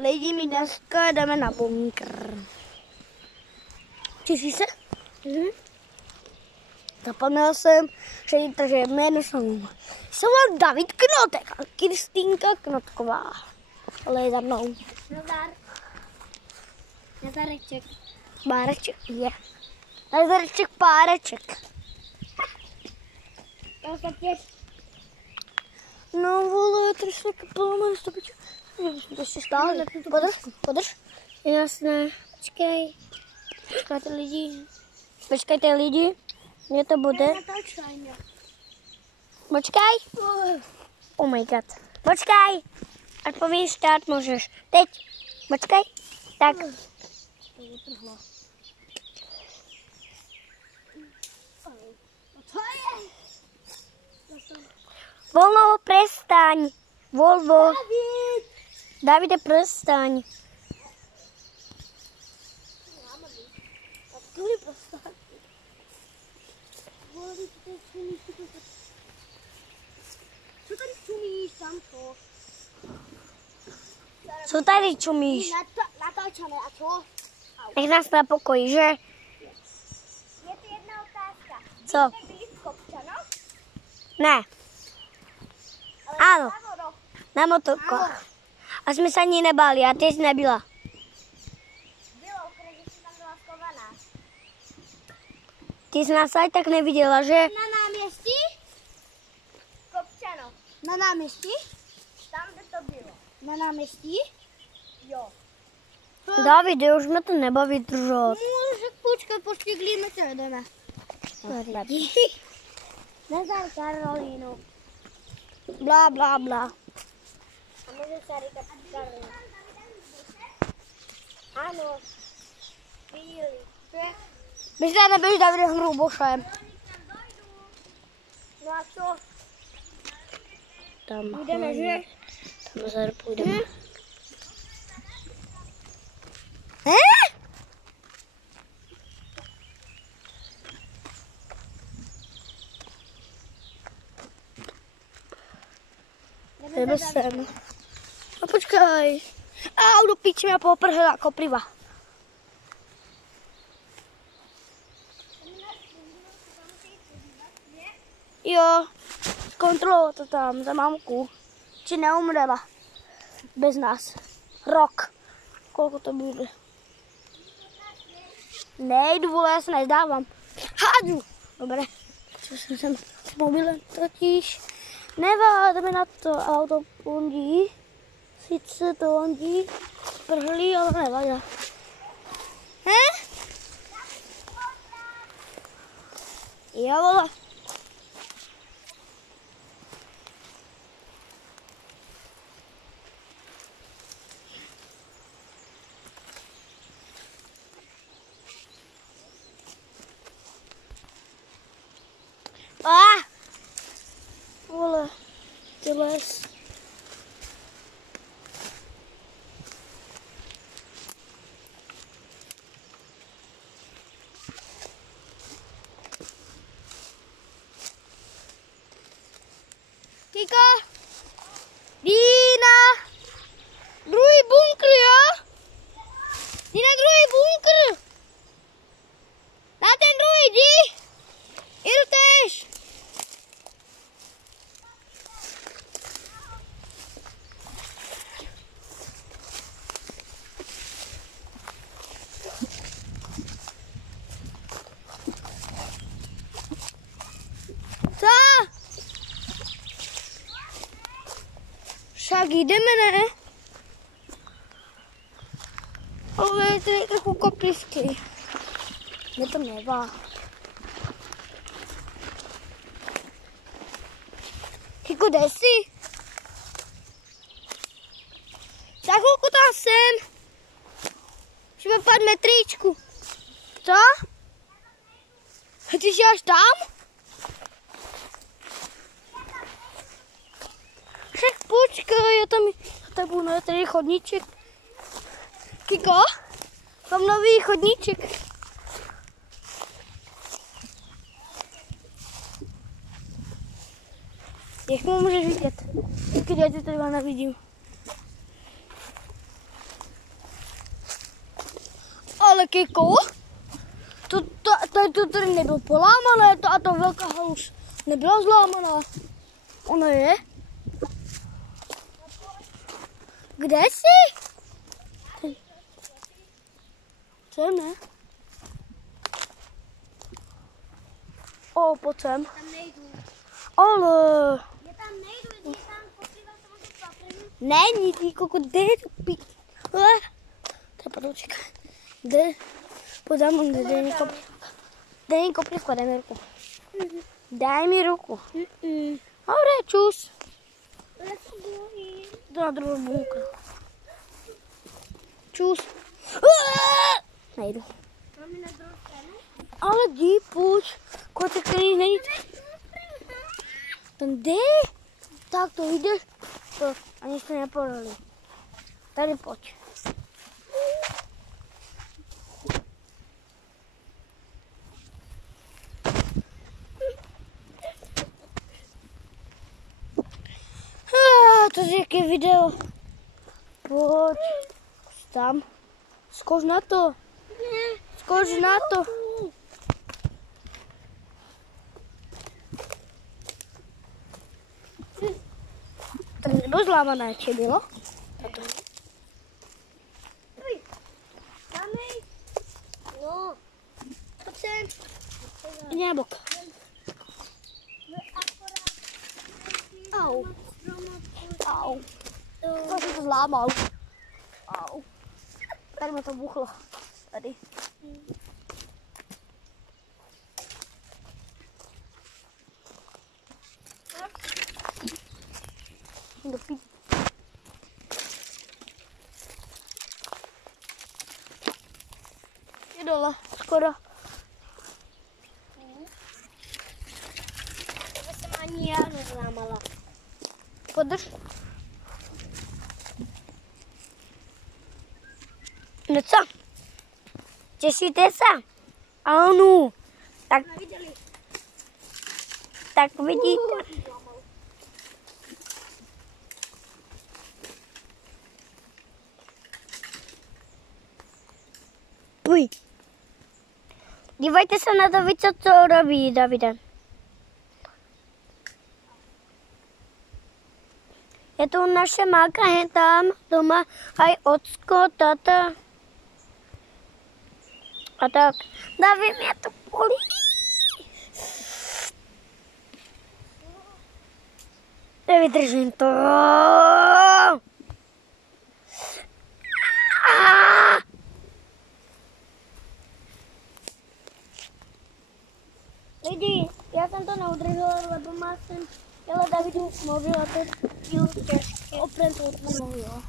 Lidi, my dneska jdeme na bunkr. Těší se? Zapomněl jsem, že jméno jsem volal David Knotek a Kristýnka Knotková. Ale je za mnou. Nazareček. Báreček je. Nazareček, páreček. Já se těš. No vole, tady se taky poláme z toho. To ještě stále. Podrž. Jasné. Počkej. Počkejte lidi. Mně to bude. Počkej. Oh my god. Počkej. Ať povíš stát můžeš. Teď. Počkej. Tak. Volvo, prestaň. Volvo. Davide, prestaň. Co tady čumíš, tamto? Co tady čumíš? Natáčané, a co? Nech nás na pokoji, že? Je to jedna otázka. Co? Jste byli v Kopčano? Ne. Ano. Na motorkách. A jsme se ani nebáli, a ty jsi nebyla. Bylo, protože jsem tam byla schovaná. Ty jsi nás aj tak neviděla, že? Na náměstí? Kopčano. Na náměstí? Tam, kde to bylo. Na náměstí? Jo. Davide, už mě to nebaví držet. Může, počkej, poštěklíme se, jdeme. Nazar Karolínu. Blá, blá, blá. A může se říkat Karolínu. Ano. Bílý. My se nebyli s Davidem Hrubošem. No a co? Tam Půjdeme, že? Tam vzadu půjdeme. Jdeme sem. No počkej. A do píči mě poprhla kopriva. Jo, zkontrolovat to tam za mámku. Či neumřela bez nás. Rok. Kolko to bude? Nejdu, vole, já se nezdávám. Hádu. Dobré. Co jsem sem s mobilem totiž. Nevádme na to auto pondí. Sice to ondí. Prhlí, ale nevadí. Jo, vole. Vole, ty les. Kiko, Dina, druhý bunkr, jo? Dina, druhý bunkr. Na ten druhý, jdi. Jdu tež. Co? Však jdeme, ne? Ale to je trochu koplisky. Mě to nevá. Kiko, kde jsi? Za chvilku tam jsem. Musíme pát metríčku. Co? A ty jsi až tam? Však počkej, já tam budu na tady chodníček. Kiko, mám nový chodníček. Jak mě můžeš vidět? Když já tě tady nevidím. ale Kiko, to tady nebylo polámané, a ta velká halus nebyla zlámaná. Ona je? Kde jsi? Co ne? O, pojď sem. Tam nejdu. Ale... Já tam nejdu, je tam potřeba samozřejmě paprinu. Není, ty koko, kde je to pít? Třeba to čeká. Kde? Pojď za mnou, dej mi kopřivka. Dej mi kopřivka, dej mi ruku. Daj mi ruku. Dobre, čus. Já se bojím. Jdu na druhou bunkru. Čus. Nejdu. Máme na druhou stranu? Ale jdi, půjď. Kotek, který není... Ten jde. Tak to jdeš. To ani jste nepodali. Tady pojď. To je jaké video. Pojď. Tam. Skoč na to. Skoč na to. To nebylo zlámané, či bylo? No. Pojď sem. Jdi na bok. Au. Au. To jsem to zlámal. Au. Tady mi to buchlo. Tady. Do pí. Je dole, skoro. To jsem ani já nezlámala. Podrž. No co? Těšíte se? Ano. Tak vidíte. Uj. Dívejte se na Davida, co robí Davide. Je tu naše máka, je tam doma, aj ocko, tata. A tak, David mě to bolí. Nevydržím to. Lidi, já jsem to neudržela, lebo jsem jela Davidu mobil a to bylo těžké. Oprem to nemohu, jo.